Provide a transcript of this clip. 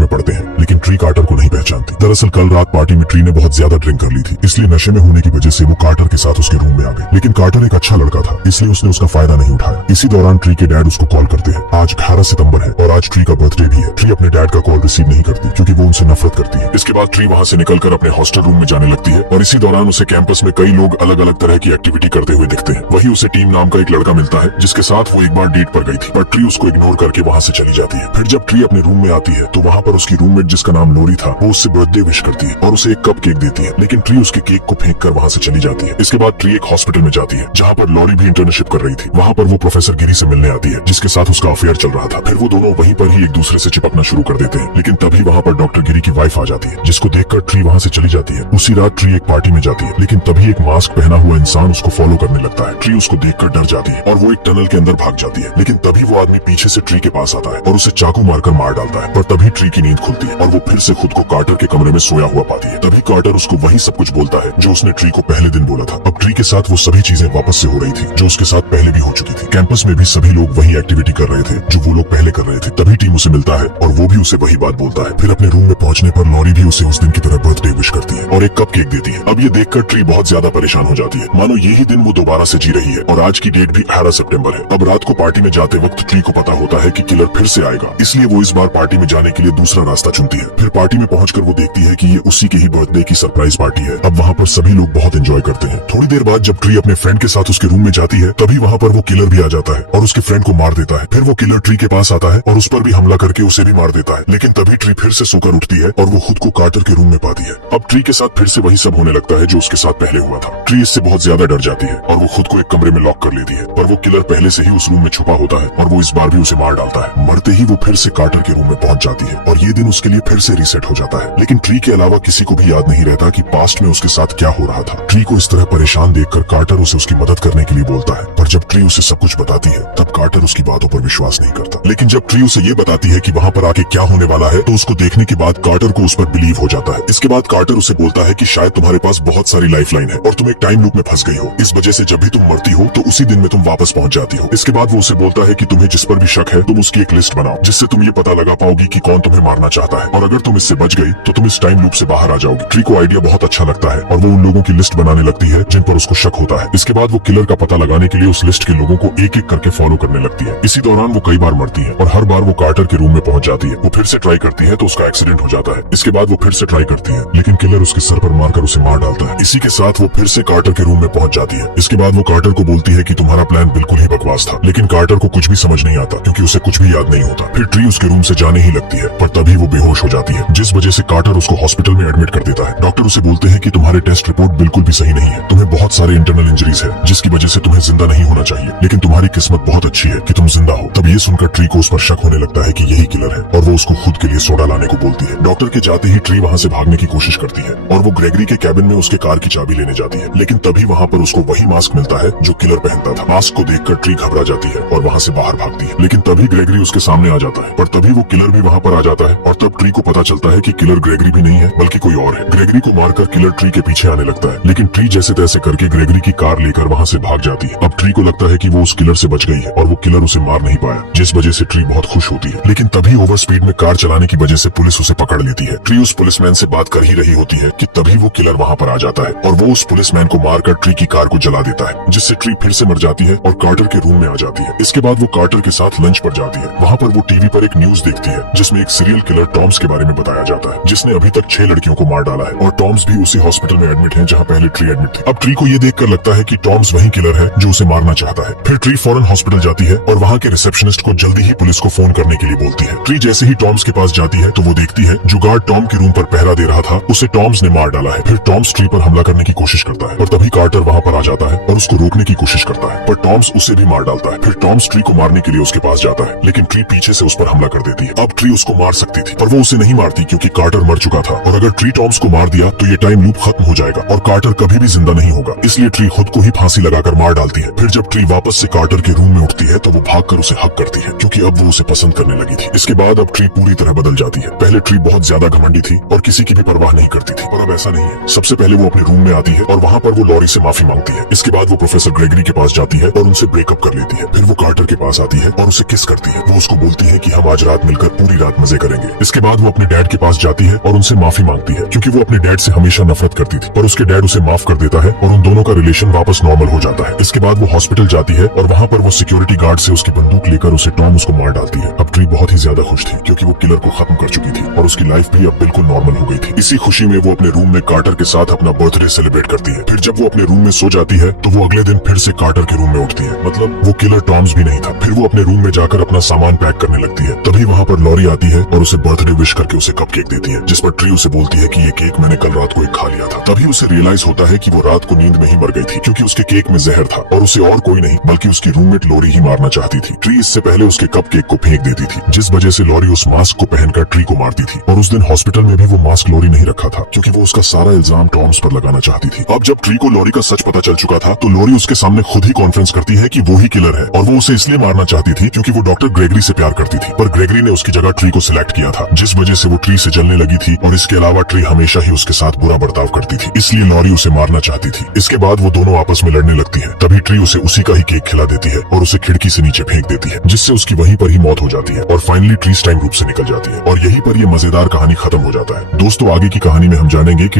में पड़ते हैं, लेकिन ट्री कार्टर को नहीं पहचानती। दरअसल कल रात पार्टी में ट्री ने बहुत ज्यादा ड्रिंक कर ली थी, इसलिए नशे में होने की वजह से वो कार्टर के साथ उसके रूम में आ गई। लेकिन कार्टर एक अच्छा लड़का था, इसलिए उसने उसका फायदा नहीं उठाया। इसी दौरान ट्री के डैड उसको कॉल करते हैं। आज 18 सितंबर है और आज ट्री का बर्थडे भी है। ट्री अपने डैड का कॉल रिसीव नहीं करती क्योंकि वो उनसे नफरत करती है। इसके बाद ट्री वहाँ से निकलकर अपने हॉस्टल रूम में जाने लगती है और इसी दौरान उसे कैंपस में कई लोग अलग अलग तरह की एक्टिविटी करते हुए दिखते हैं। वही उसे टीम नाम का एक लड़का मिलता है जिसके साथ वो एक बार डेट पर गई थी, पर ट्री उसको इग्नोर करके वहाँ से चली जाती है। फिर जब ट्री अपने रूम में आती है तो वहाँ पर उसकी रूममेट जिसका नाम लोरी था वो उससे बर्थडे विश करती है और उसे एक कप केक देती है, लेकिन ट्री उसके केक को फेंक कर वहाँ से चली जाती है। इसके बाद ट्री एक हॉस्पिटल में जाती है जहाँ पर लोरी भी इंटर्नशिप कर रही थी। वहाँ पर वो प्रोफेसर गिरी से मिलने आती है जिसके साथ उसका अफेयर चल रहा था। फिर वो दोनों वहीं पर ही एक दूसरे से चिपकना शुरू कर देते हैं, लेकिन तभी वहाँ पर डॉक्टर गिरी की वाइफ आ जाती है जिसको देखकर ट्री वहाँ से चली जाती है। उसी रात ट्री एक पार्टी में जाती है, लेकिन तभी एक मास्क पहना हुआ इंसान उसको फॉलो करने लगता है। ट्री उसको देखकर डर जाती है और वो एक टनल के अंदर भाग जाती है, लेकिन तभी वो आदमी पीछे से ट्री के पास आता है और उसे चाकू मारकर मार डालता है। पर तभी ट्री की नींद खुलती है और वो फिर से खुद को कार्टर के कमरे में सोया हुआ पाती है। तभी कार्टर उसको वही सब कुछ बोलता है जो उसने ट्री को पहले दिन बोला था। अब ट्री के साथ वो सभी चीजें वापस से हो रही थी जो उसके साथ पहले भी हो चुकी थी। कैंपस में भी सभी लोग वही एक्टिविटी कर रहे थे जो वो लोग पहले कर रहे थे। तभी टीम उसे मिलता है और वो भी उसे वही बात बोलता है। फिर अपने रूम में पहुंचने पर लॉरी भी उसे उस दिन की तरह बर्थडे विश करती है और एक कप केक देती है। अब ये देखकर ट्री बहुत ज्यादा परेशान हो जाती है, मानो यही दिन वो दोबारा से जी रही है। और आज की डेट भी 18 सितंबर है। अब रात को पार्टी में जाते वक्त ट्री को पता होता है कि किलर फिर से आएगा, इसलिए वो इस बार पार्टी में जाने के लिए दूसरा रास्ता चुनती है। फिर पार्टी में पहुंचकर वो देखती है कि ये उसी के ही बर्थडे की सरप्राइज पार्टी है। अब वहाँ पर सभी लोग बहुत एंजॉय करते हैं। थोड़ी देर बाद जब ट्री अपने फ्रेंड के साथ उसके रूम में जाती है तभी वहाँ पर वो किलर भी आ जाता है और उसके फ्रेंड को मार देता है। फिर वो किलर ट्री के पास आता है और उस पर भी हमला करके उसे भी मार देता है, लेकिन तभी ट्री फिर से सोकर उठती है और वो खुद को कार्टर के रूम में पाती है। अब ट्री के साथ फिर से वही सब होने लगता है जो उसके साथ पहले हुआ था। ट्री इससे बहुत ज्यादा डर जाती है और वो खुद को एक कमरे में लॉक कर लेती है, पर वो किलर पहले से ही उस रूम में छुपा होता है और वो इस बार भी उसे मार डालता है। मरते ही वो फिर से कार्टर के रूम में पहुंच जाती है और ये दिन उसके लिए फिर से रीसेट हो जाता है। लेकिन ट्री के अलावा किसी को भी याद नहीं रहता कि पास्ट में उसके साथ क्या हो रहा था। ट्री को इस तरह परेशान देखकर कार्टर उसे उसकी मदद करने के लिए बोलता है, पर जब ट्री उसे सब कुछ बताती है तब कार्टर उसकी बातों पर विश्वास नहीं करता। लेकिन जब ट्री उसे ये बताती है कि वहाँ पर आके क्या होने वाला है तो उसको देखने के बाद कार्टर को उस पर बिलीव हो जाता है। इसके बाद कार्टर उसे बोलता है कि शायद तुम्हारे पास बहुत सारी लाइफलाइन है और तुम एक टाइम लूप में फंस गई हो, इस वजह से जब भी तुम मरती हो तो उसी दिन में तुम वापस पहुंच जाती हो। इसके बाद वो उसे बोलता है कि तुम्हें जिस पर भी शक है तुम उसकी एक लिस्ट बनाओ जिससे तुम ये पता लगा पाओगी कि कौन तुम्हें मारना चाहता है, और अगर तुम इससे बच गई तो तुम इस टाइम लूप से बाहर आ जाओगी। ट्री को आइडिया बहुत अच्छा लगता है और वो उन लोगों की लिस्ट बनाने लगती है जिन पर उसको शक होता है। इसके बाद वो किलर का पता लगाने के लिए उस लिस्ट के लोगों को एक एक करके फॉलो करने लगती है। इसी दौरान वो कई बार मरती है और हर बार वो कार्टर के रूम में पहुंच जाती है। वो फिर से ट्राई करती है तो उसका एक्सीडेंट हो जाता है। इसके बाद वो फिर से ट्राई करती है लेकिन किलर उसके सर पर मारकर उसे मार डालता है। इसी के साथ वो फिर से कार्टर के रूम में पहुंच जाती है। इसके बाद वो कार्टर को बोलती है कि तुम्हारा प्लान बिल्कुल ही बकवास था, लेकिन कार्टर को कुछ भी समझ नहीं आता क्योंकि उसे कुछ भी याद नहीं होता। फिर ट्री उसके रूम से जाने ही लगती है पर तभी वो बेहोश हो जाती है, जिस वजह से कार्टर उसको हॉस्पिटल में एडमिट कर देता है। डॉक्टर उसे बोलते हैं कि तुम्हारे टेस्ट रिपोर्ट बिल्कुल भी सही नहीं है, तुम्हें बहुत सारे इंटरनल इंजरीज है जिसकी वजह से तुम्हें जिंदा नहीं होना चाहिए, लेकिन तुम्हारी किस्मत बहुत अच्छी है कि तुम जिंदा हो। तब ये सुनकर ट्री को उस पर शक होने लगता है कि यही किलर है और वो उसको खुद के लिए सोडा लाने को बोलती है। डॉक्टर के जाते ही ट्री वहाँ से भागने की कोशिश करती है और वो ग्रेगरी के कैबिन में उसके कार की चाबी लेने जाती है, लेकिन तभी वहाँ पर उसको वही मास्क मिलता है जो किलर पहनता था। मास्क को देखकर ट्री घबरा जाती है और वहाँ से बाहर भागती है, लेकिन तभी ग्रेगरी उसके सामने आ जाता है। पर तभी वो किलर भी वहाँ पर आ जाता है और तब ट्री को पता चलता है कि किलर ग्रेगरी भी नहीं है बल्कि कोई और है। ग्रेगरी को मारकर किलर ट्री के पीछे आने लगता है, लेकिन ट्री जैसे तैसे करके ग्रेगरी की कार लेकर वहाँ से भाग जाती है। अब ट्री को लगता है कि वो उस किलर से बच गई है और वो किलर उसे मार नहीं पाया, जिस वजह से ट्री बहुत खुश होती है। लेकिन तभी ओवर स्पीड में कार चलाने की वजह से पुलिस उसे पकड़ लेती है। ट्री उस पुलिसमैन से बात कर ही रही होती है कि तभी वो किलर वहाँ पर आ जाता है और वो उस पुलिसमैन को मारकर ट्री की कार को जला देता है, जिससे ट्री फिर से मर जाती है और कार्टर के रूम में आ जाती है। इसके बाद वो कार्टर के साथ लंच पर जाती है। वहाँ पर वो टीवी पर एक न्यूज देखती है जिसमें एक सीरियल किलर टॉम्स के बारे में बताया जाता है जिसने अभी तक 6 लड़कियों को मार डाला है और टॉम्स भी उसी हॉस्पिटल में एडमिट है जहाँ पहले ट्री एडमिट थी। अब ट्री को ये देखकर लगता है कि टॉम्स वही किलर है जो उसे मारना चाहता है। फिर ट्री फौरन हॉस्पिटल जाती है और वहाँ के रिसेप्शनिस्ट को जल्दी ही पुलिस को फोन करने के लिए बोलती है। ट्री जैसे ही टॉम्स के पास जाती है तो वो देखती है जो गार्ड टॉम के रूम पर पहरा दे रहा था उसे टॉम्स ने मार डाला है। फिर टॉम्स ट्री पर हमला करने की कोशिश करता है और तभी कार्टर वहाँ पर आ जाता है और उसको रोकने की कोशिश करता है, पर टॉम्स उसे भी मार डालता है। फिर टॉम्स ट्री को मारने के लिए उसके पास जाता है, लेकिन ट्री पीछे से उस पर हमला कर देती है। अब ट्री उसको मार सकती थी पर वो उसे नहीं मारती क्योंकि कार्टर मर चुका था और अगर ट्री टॉम्स को मार दिया तो ये टाइम लूप खत्म हो जाएगा और कार्टर कभी भी जिंदा नहीं होगा, इसलिए ट्री खुद को ही फांसी लगाकर मार डालती है। फिर जब ट्री वापस से कार्टर के रूम में उठती है तो वो भागकर उसे हक करती है क्योंकि अब वो उसे पसंद करने लगी थी। इसके बाद अब ट्री पूरी तरह बदल जाती है। पहले ट्री बहुत ज्यादा घमंडी थी और किसी की भी परवाह नहीं करती थी, और अब ऐसा नहीं है। सबसे पहले वो अपने रूम में आती है और वहाँ पर वो लॉरी से माफी मांगती है। इसके बाद वो प्रोफेसर ग्रेगरी के पास जाती है और उनसे ब्रेकअप कर लेती है। फिर वो कार्टर के पास आती है और उसे किस करती है। वो उसको बोलती है कि हम आज रात मिलकर पूरी रात मजे करेंगे। करेंगे। इसके बाद वो अपने डैड के पास जाती है और उनसे माफी मांगती है, क्योंकि वो अपने डैड से हमेशा नफरत करती थी। पर उसके डैड उसे माफ कर देता है और उन दोनों का रिलेशन वापस नॉर्मल हो जाता है। इसके बाद वो हॉस्पिटल जाती है और वहाँ पर वो सिक्योरिटी गार्ड से उसकी बंदूक लेकर उसे टॉम उसको मार डालती है। अब ट्री बहुत ही ज्यादा खुश थी, क्योंकि वो किलर को खत्म कर चुकी थी और उसकी लाइफ भी अब बिल्कुल नॉर्मल हो गई थी। इसी खुशी में वो अपने रूम में कार्टर के साथ अपना बर्थडे सेलिब्रेट करती है। फिर जब वो अपने रूम में सो जाती है तो वो अगले दिन फिर से कार्टर के रूम में उठती है। मतलब वो किलर टॉम्स भी नहीं था। फिर वो अपने रूम में जाकर अपना सामान पैक करने लगती है। तभी वहाँ पर लॉरी आती है और उसे बर्थडे विश करके उसे कपकेक देती है, जिस पर ट्री उसे बोलती है कि ये केक मैंने कल रात को एक खा लिया था। तभी उसे रियलाइज होता है कि वो रात को नींद में ही मर गई थी, क्योंकि उसके केक में जहर था और उसे और कोई नहीं बल्कि उसकी रूममेट लॉरी ही मारना चाहती थी। ट्री इससे पहले उसके कपकेक को फेंक देती थी, जिस वजह से लॉरी उस मास्क को पहनकर ट्री को मारती थी। और उस दिन हॉस्पिटल में भी वो मास्क लॉरी नहीं रखा था, क्योंकि वो उसका सारा इल्जाम टॉम्स पर लगाना चाहती थी। अब जब ट्री को लॉरी का सच पता चल चुका था तो लॉरी उसके सामने खुद ही कॉन्फ्रेंस करती है कि वो ही किलर है और वो उसे इसलिए मारना चाहती थी क्योंकि वो डॉक्टर ग्रेगरी से प्यार करती थी। पर ग्रेगरी ने उसकी जगह ट्री को सिलेक्ट किया था, जिस वजह से वो ट्री से जलने लगी थी। और इसके अलावा ट्री हमेशा ही उसके साथ बुरा बर्ताव करती थी, इसलिए लॉरी उसे मारना चाहती थी। इसके बाद वो दोनों आपस में लड़ने लगती है। तभी ट्री उसे उसी का ही केक खिला देती है और उसे खिड़की से नीचे फेंक देती है, जिससे उसकी वहीं पर ही मौत हो जाती है। और फाइनली ट्री टाइम रूप से निकल जाती है और यहीं पर ये मजेदार कहानी खत्म हो जाता है। दोस्तों, आगे की कहानी में हम जानेंगे कि